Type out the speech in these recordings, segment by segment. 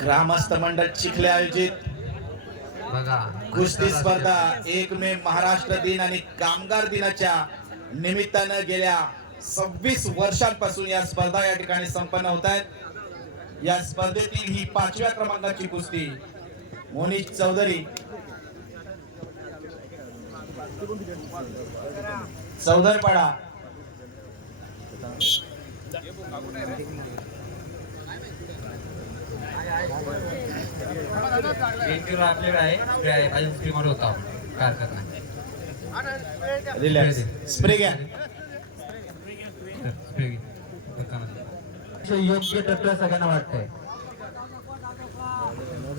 ग्रामस्थ मंडळ चिखले आयोजित. बघा कुस्ती स्पर्धा एक मे महाराष्ट्र दिन आणि कामगार दिनाच्या निमित्तानं गेल्या सव्वीस वर्षांपासून या स्पर्धा या ठिकाणी संपन्न होत आहेत. या स्पर्धेतील ही पाचव्या क्रमांकाची कुस्ती मोनिश चौधरी. चौधरपाडा किलो आपल्याकडे आहे. होता. रिलॅक्स. स्प्रे घ्या. योग्य टक्कर सगळ्यांना वाटतंय.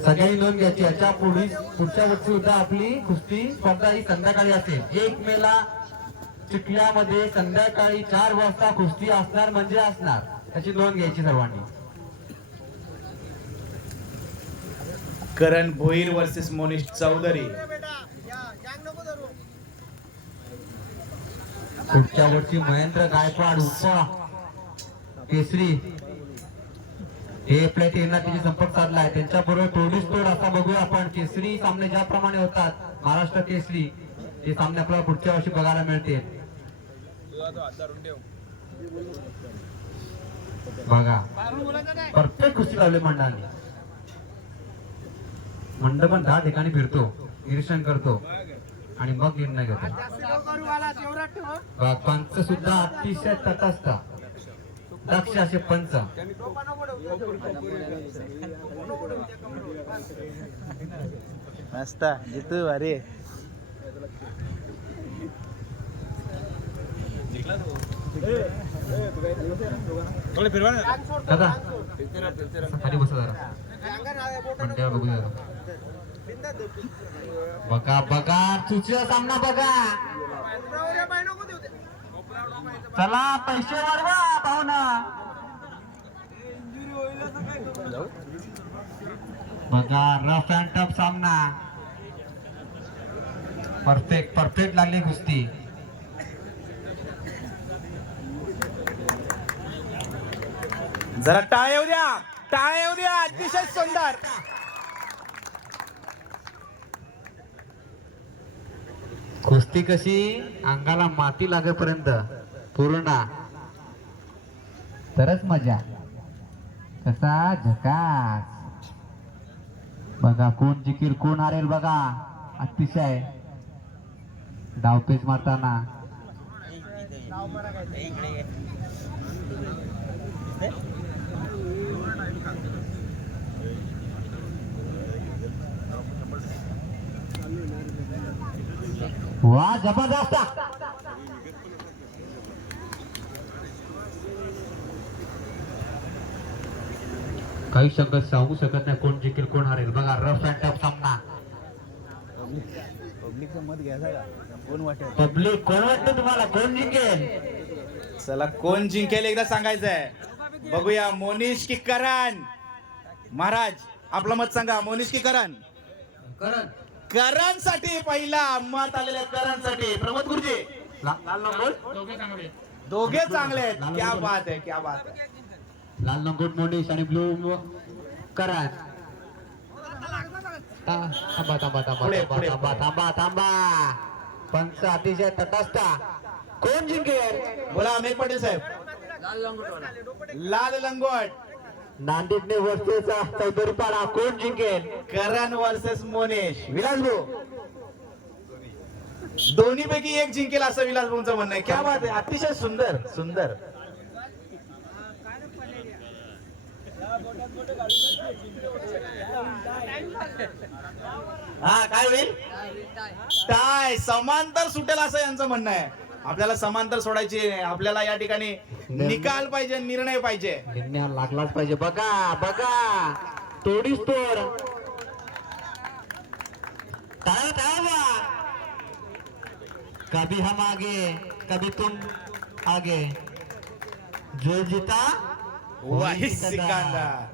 सगळ्यांनी नोंद घ्यायची. याच्या पुढील पुढच्या वर्षी सुद्धा आपली कुस्ती स्पर्धा ही संध्याकाळी असेल. एक मेला चिखल्यामध्ये संध्याकाळी चार वाजता कुस्ती असणार म्हणजे असणार. त्याची नोंद घ्यायची सर्वांनी. करण भोईर वर्सेस मोनिश चौधरी. पुढच्या वर्षी महेंद्र गायकवाड उपा केसरी. हे आपल्या येणार त्याची संपर्क साधला आहे. त्यांच्या बरोबर तोडीस तोड असा बघूया आपण. केसरी सामने ज्याप्रमाणे होतात महाराष्ट्र केसरी हे सामने आपल्याला पुढच्या वर्षी बघायला मिळते बघा. परफेक्ट कुस्ती लावली मंडळाने. मंड पण दहा ठिकाणी फिरतो निरीक्षण करतो आणि मग निर्णय घेतो. पंच सुद्धा अतिशय तटस्थ. दक्ष असे पंच. मस्त. जितू अरे दादा खाली बसा जरा. मंड्यावर बघा बघा तुझा सामना बघा. चला पैसे वाढवा पाहुणा बघा रफ अँड टफ सामना. परफेक्ट परफेक्ट लागली कुस्ती. जरा टाळ येऊ द्या टाळ येऊ द्या अतिशय सुंदर. कुस्ती कशी? अंगाला माती लागेपर्यंत. पूर्ण. तरच मजा. कसा? झकास. बघा कोण जिकीर कोण हरेल बघा. अतिशय. डावपेच मारताना. वा जबरदस्त. काही संगत सांगू शकत नाही कोण जिंकेल कोण हारेल. बघा रफ अँड टफ सामना. पब्लिकचं मत घ्यायचं का? कोण वाटेल? पब्लिक कोण वाटतं तुम्हाला? कोण जिंकेल? चला कोण जिंकेल एकदा सांगायचंय. बघूया मोनिश की करण. महाराज आपलं मत सांगा. मोनिश की करण. करण. करणसाठी पहिला मत आलेल्या करणसाठी प्रमोद गुरुजी. लाल लंगोट दोघे चांगले आहेत. क्या बात आहे क्या बात आहे. लाल लंगोट मोनिश आणि ब्लू करण ता- थांबा थांबा थांबा पुढे, थांबा पुढे, थांबा पुढे. थांबा थांबा. पंच अतिशय तटस्थ. कोण जिंकेल? बोला अमित पाटील साहेब. लाल लंगोट नांदेडने चौधरी पाडा कोण जिंकेल? करण वर्सेस मोनेश. विलास भाऊ. दोन्ही पैकी एक जिंकेल असं विलास भाऊंचं म्हणणं आहे. क्या बात आहे. अतिशय सुंदर सुंदर. हा काय होईल? टाय समांतर सुटेल असं यांचं म्हणणं आहे. आपल्याला समांतर सोडायची नाही. आपल्याला या ठिकाणी निकाल पाहिजे निर्णय पाहिजे. निर्णय लागलाच पाहिजे. बघा बघा. तोडीस तोड टाळा बा. कभी हम आगे कभी तुम आगे. जो जीता वही सिकंदर.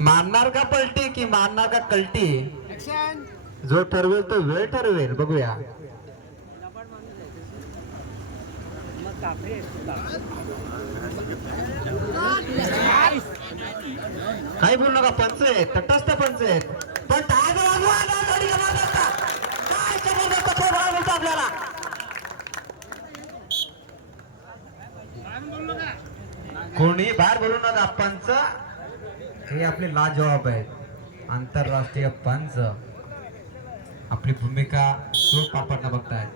मारणार का पलटी की मारणार का कलटी? जो ठरवेल तो वेळ ठरवेल बघूया. काही बोलू नका पंच आहेत तटस्थ पंच आहेत. पण आपल्याला. कोणी बाहेर बोलू नका पंच. हे आपले लाजवाब आहेत. आंतरराष्ट्रीय पंच. आपली भूमिका खूप पापडना बघतायत.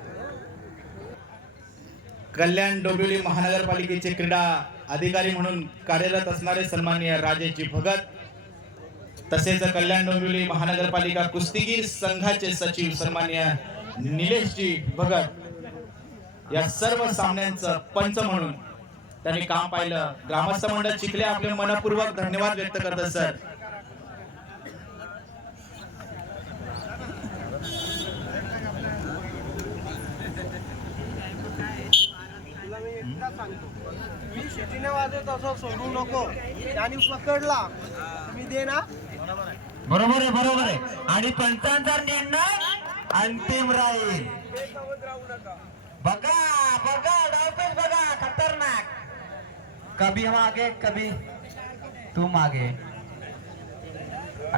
कल्याण डोंबिवली महानगरपालिकेचे क्रीडा अधिकारी म्हणून कार्यरत असणारे सन्माननीय राजेशजी भगत तसेच कल्याण डोंबिवली महानगरपालिका कुस्तीगीर संघाचे सचिव सन्माननीय निलेशजी भगत या सर्व सामन्यांचं पंच म्हणून त्यांनी काम पाहिलं. ग्रामस्थ मंडळ चिखले आपले मनपूर्वक धन्यवाद व्यक्त करतात सर. मी शेतीने वाजत असं सोडू नको. त्याने पकडला. मी दे ना. बरोबर आहे बरोबर आहे. आणि पंचांचा निर्णय अंतिम राहील. बघा बघा डावपेच बघा खतरनाक. कभी हम आगे कभी तुम आगे।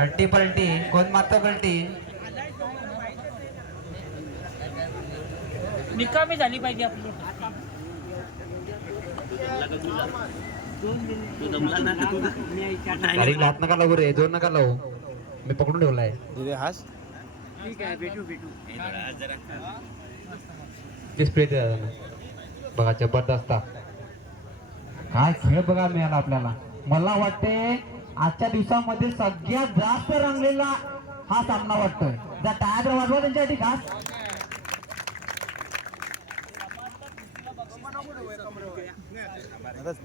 अल्टी पलटी कोण मारतो पलटी। निकामी झाली पाहिजे आपली. अरे हात नका लावू रे जोर नका लावू. मी पकडून ठेवलाय. ठीक आहे भेटू भेटू. ते स्प्रे बघा जबरदस्त. काय खेळ बघा मिळाला आपल्याला? मला वाटते आजच्या दिवसामध्ये सगळ्यात जास्त रंगलेला हा सामना वाटतोय. जर टायर वाजवा त्यांच्यासाठी खास.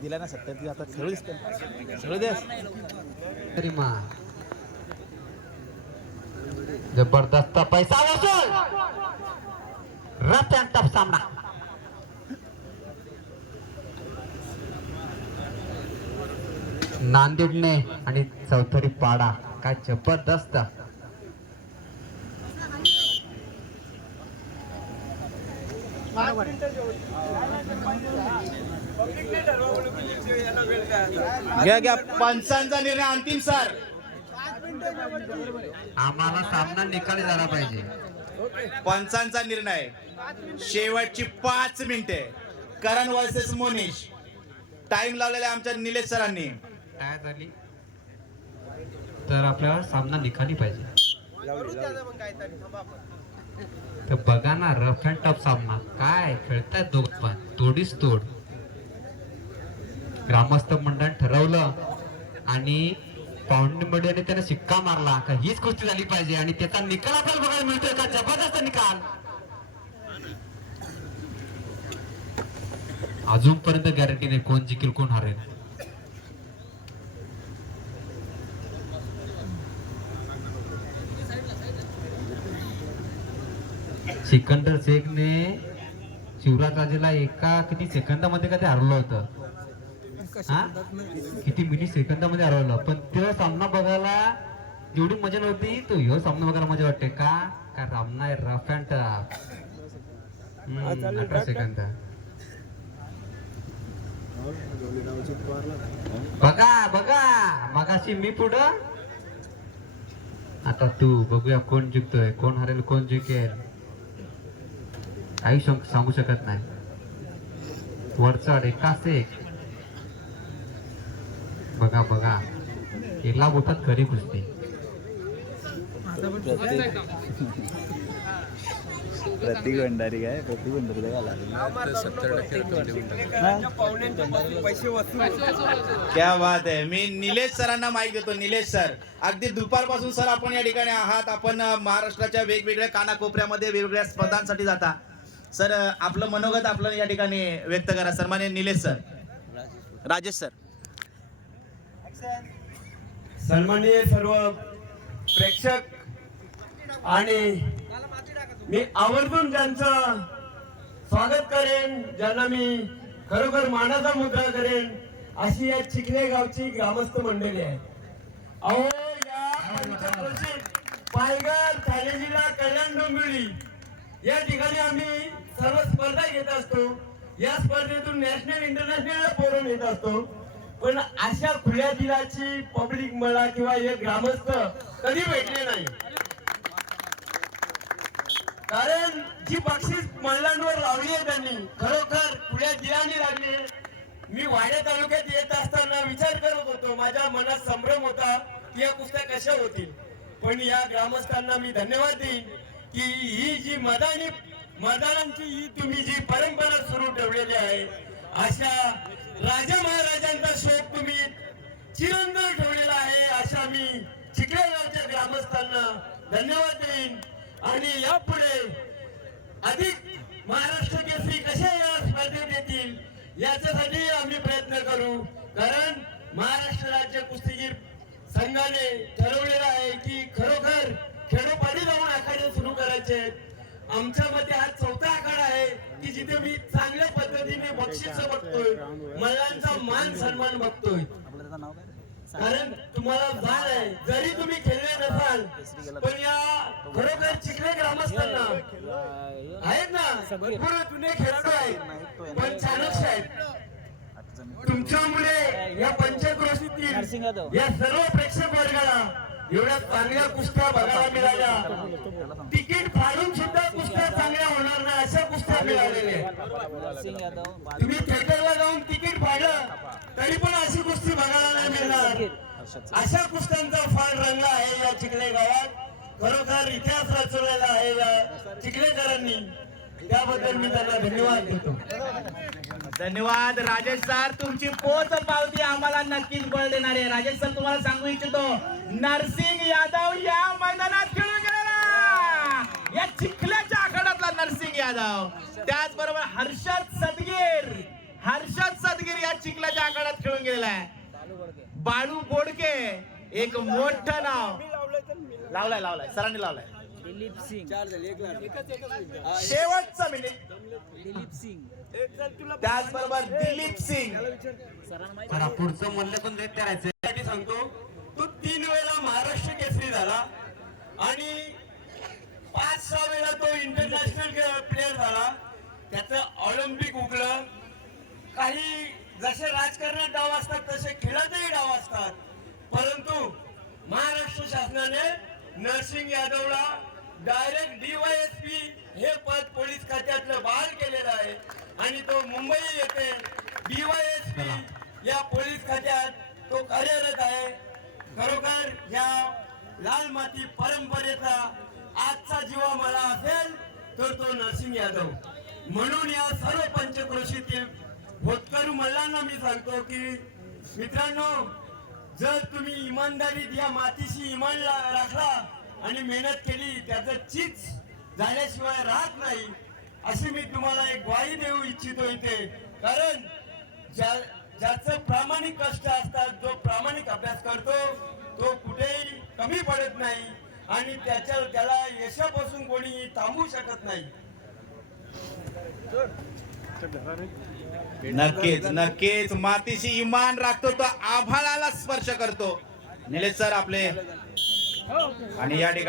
दिला ना सत्तर आता खेळू खेळू तरी मा. जबरदस्त पैसा वसूल. टफ सामना. नांदेडने आणि चौथरी पाडा. काय जबरदस्त. घ्या घ्या. पंचांचा निर्णय अंतिम सर. आम्हाला सामना निकाली झाला पाहिजे. पंचांचा निर्णय. शेवटची पाच मिनिटे. करण वर्सेस मोनिश टाइम लावलेला आमच्या निलेश सरांनी. काय झाली तर आपल्याला सामना निकाली पाहिजे. तर बघा ना रफ अँड टफ सामना. काय खेळतायत दोघ पण. तोडीच तोड. ग्रामस्थ मंडळ ठरवलं आणि पाहुणे त्याने शिक्का मारला. का हीच कुस्ती झाली पाहिजे आणि त्याचा निकाल आपल्याला बघायला मिळतोय का? जबरदस्त निकाल. अजूनपर्यंत गॅरंटी नाही कोण जिंकेल कोण हारेल. सिकंदर शेखने शिवराज राजेला एका किती सेकंदामध्ये का ते हरवलं होतं? हा? किती मिली सेकंदामध्ये हरवलं. पण तो सामना बघायला जेवढी मजा नव्हती तो ह्यो सामना बघायला मजा वाटते का? का रामना रफ अँड अठरा सेकंद. बघा बघा मगाशी मी पुढं. आता तू बघूया कोण जिंकतोय कोण हरेल कोण जिंकेल. काही सांगू शकत नाही. वरचड एकाच एक. बघा बघा. एला बोटात खरी कुस्ती प्रतीक भंडारी काय? प्रतीक भंडारी काय पैसे क्या बात आहे. मी निलेश सरांना माहिती देतो निलेश सर. अगदी दुपारपासून सर आपण या ठिकाणी आहात. आपण महाराष्ट्राच्या वेगवेगळ्या कानाकोपऱ्यामध्ये वेगवेगळ्या स्पर्धांसाठी जाता. सर आपलं मनोगत आपलं या ठिकाणी व्यक्त करा. सन्मान्य निलेश सर. राजेश सर. सन्माननीय सर्व प्रेक्षक आणि मी आवर्जून त्यांचं स्वागत करेन ज्यांना मी खरोखर मानाचा मुद्रा करेन अशी या चिखले गावची ग्रामस्थ मंडळी आहे अहो या ठाणे जिल्हा कल्याण डोंबिवली या ठिकाणी आम्ही सर्व स्पर्धा घेत असतो. या स्पर्धेतून नॅशनल इंटरनॅशनल पोरं येत असतो. पण अशा खुल्या दिलाची पब्लिक मला किंवा हे ग्रामस्थ कधी भेटले नाही. कारण जी बक्षीस महिलांवर लावली आहे त्यांनी खरोखर खुल्या दिलाने लागली मी वाड्या तालुक्यात येत असताना विचार करत होतो माझ्या मनात संभ्रम होता की या पुस्तक कशा होतील. पण या ग्रामस्थांना मी धन्यवाद देईन. की ही जी मदानी मदानांची ही तुम्ही जी परंपरा सुरू ठेवलेली आहे अशा राजा महाराजांचा शोक तुम्ही चिरंतन ठेवलेला आहे अशा मी चिखलेगावच्या ग्रामस्थांना धन्यवाद देईन. आणि यापुढे अधिक महाराष्ट्र केसरी कशा या स्पर्धेत येतील याच्यासाठी आम्ही प्रयत्न करू. कारण महाराष्ट्र राज्य कुस्तीगीर संघाने ठरवलेलं आहे की खरोखर खेडोपाडी जाऊन आखाडे सुरू करायचे आहेत. आमच्या मते हा चौथा आखाडा आहे की जिथे मी चांगल्या पद्धतीने बक्षीस बघतोय महिलांचा मान सन्मान बघतोय. कारण तुम्हाला जाण आहे. जरी तुम्ही खेळले नसाल पण या खरोखर चिखले ग्रामस्थांना आहेत ना? भरपूर जुने खेळाडू आहेत पण चाणक्य आहेत. तुमच्यामुळे या पंचक्रोशीतील या सर्व प्रेक्षक वर्गाला एवढ्या चांगल्या कुस्त्या बघायला मिळाल्या. तिकीट फाडून सुद्धा कुस्त्या चांगल्या होणार नाही अशा कुस्त्या मिळालेल्या तुम्ही थिएटरला जाऊन तिकीट फाडलं तरी पण अशी कुस्ती बघायला नाही मिळणार. अशा कुस्त्यांचा फार रंग आहे या चिखले गावात. खरोखर इतिहास रचवलेला आहे या चिखलेकरांनी. त्याबद्दल मी त्यांना धन्यवाद देतो. धन्यवाद राजेश सर. तुमची पोच पावती आम्हाला नक्कीच बळ देणार आहे. राजेश सर तुम्हाला सांगू इच्छितो नरसिंग यादव या मैदानात खेळून गेलेला. या चिखल्याच्या आखाड्यातला नरसिंग यादव. त्याचबरोबर हर्षद सदगीर. हर्षद सदगीर या चिखल्याच्या आखाड्यात खेळून गेलेला आहे. बाळू बोडके एक मोठं नाव. लावलाय लावलाय. सरांनी लावलाय. दिलीप सिंग. शेवटचा मिनिट. दिलीप सिंग. त्याचबरोबर दिलीप सिंग. जरा पुढचं मूल्य पण देत करायचं सांगतो तो तीन वेळा महाराष्ट्र केसरी झाला आणि पाच सहा वेळा तो इंटरनॅशनल प्लेअर झाला. त्याचं ऑलिम्पिक उगलं काही जसे राजकारणात डाव असतात तसे खेळातही डाव असतात. परंतु महाराष्ट्र शासनाने नरसिंग यादवला डायरेक्ट डीवायएसपी हे पद पोलीस खात्यातलं बहाल केलेलं आहे आणि तो मुंबई येथे डीवायएसपी या पोलीस खात्यात तो कार्यरत आहे. खरोखर या लाल माती परंपरेचा आजचा जीवा मला असेल तर तो नरसिंग यादव. म्हणून या सर्व पंचक्रोशीतील होतकरू मल्लांना मी सांगतो की मित्रांनो जर तुम्ही इमानदारीत या मातीशी इमान राखला आणि मेहनत केली त्याचं चीज झाल्याशिवाय राहत नाही अशी मी तुम्हाला एक ग्वाही देऊ इच्छितो इथे. कारण ज्या ज्याचं प्रामाणिक कष्ट असतात जो प्रामाणिक अभ्यास करतो तो कुठेही कमी पडत नाही आणि त्याच्या त्याला यशापासून कोणीही थांबू शकत नाही. नक्कीच नक्कीच. मातीशी इमान राखतो तो आभाळाला स्पर्श करतो. निलेश सर आपले. आणि या ठिकाणी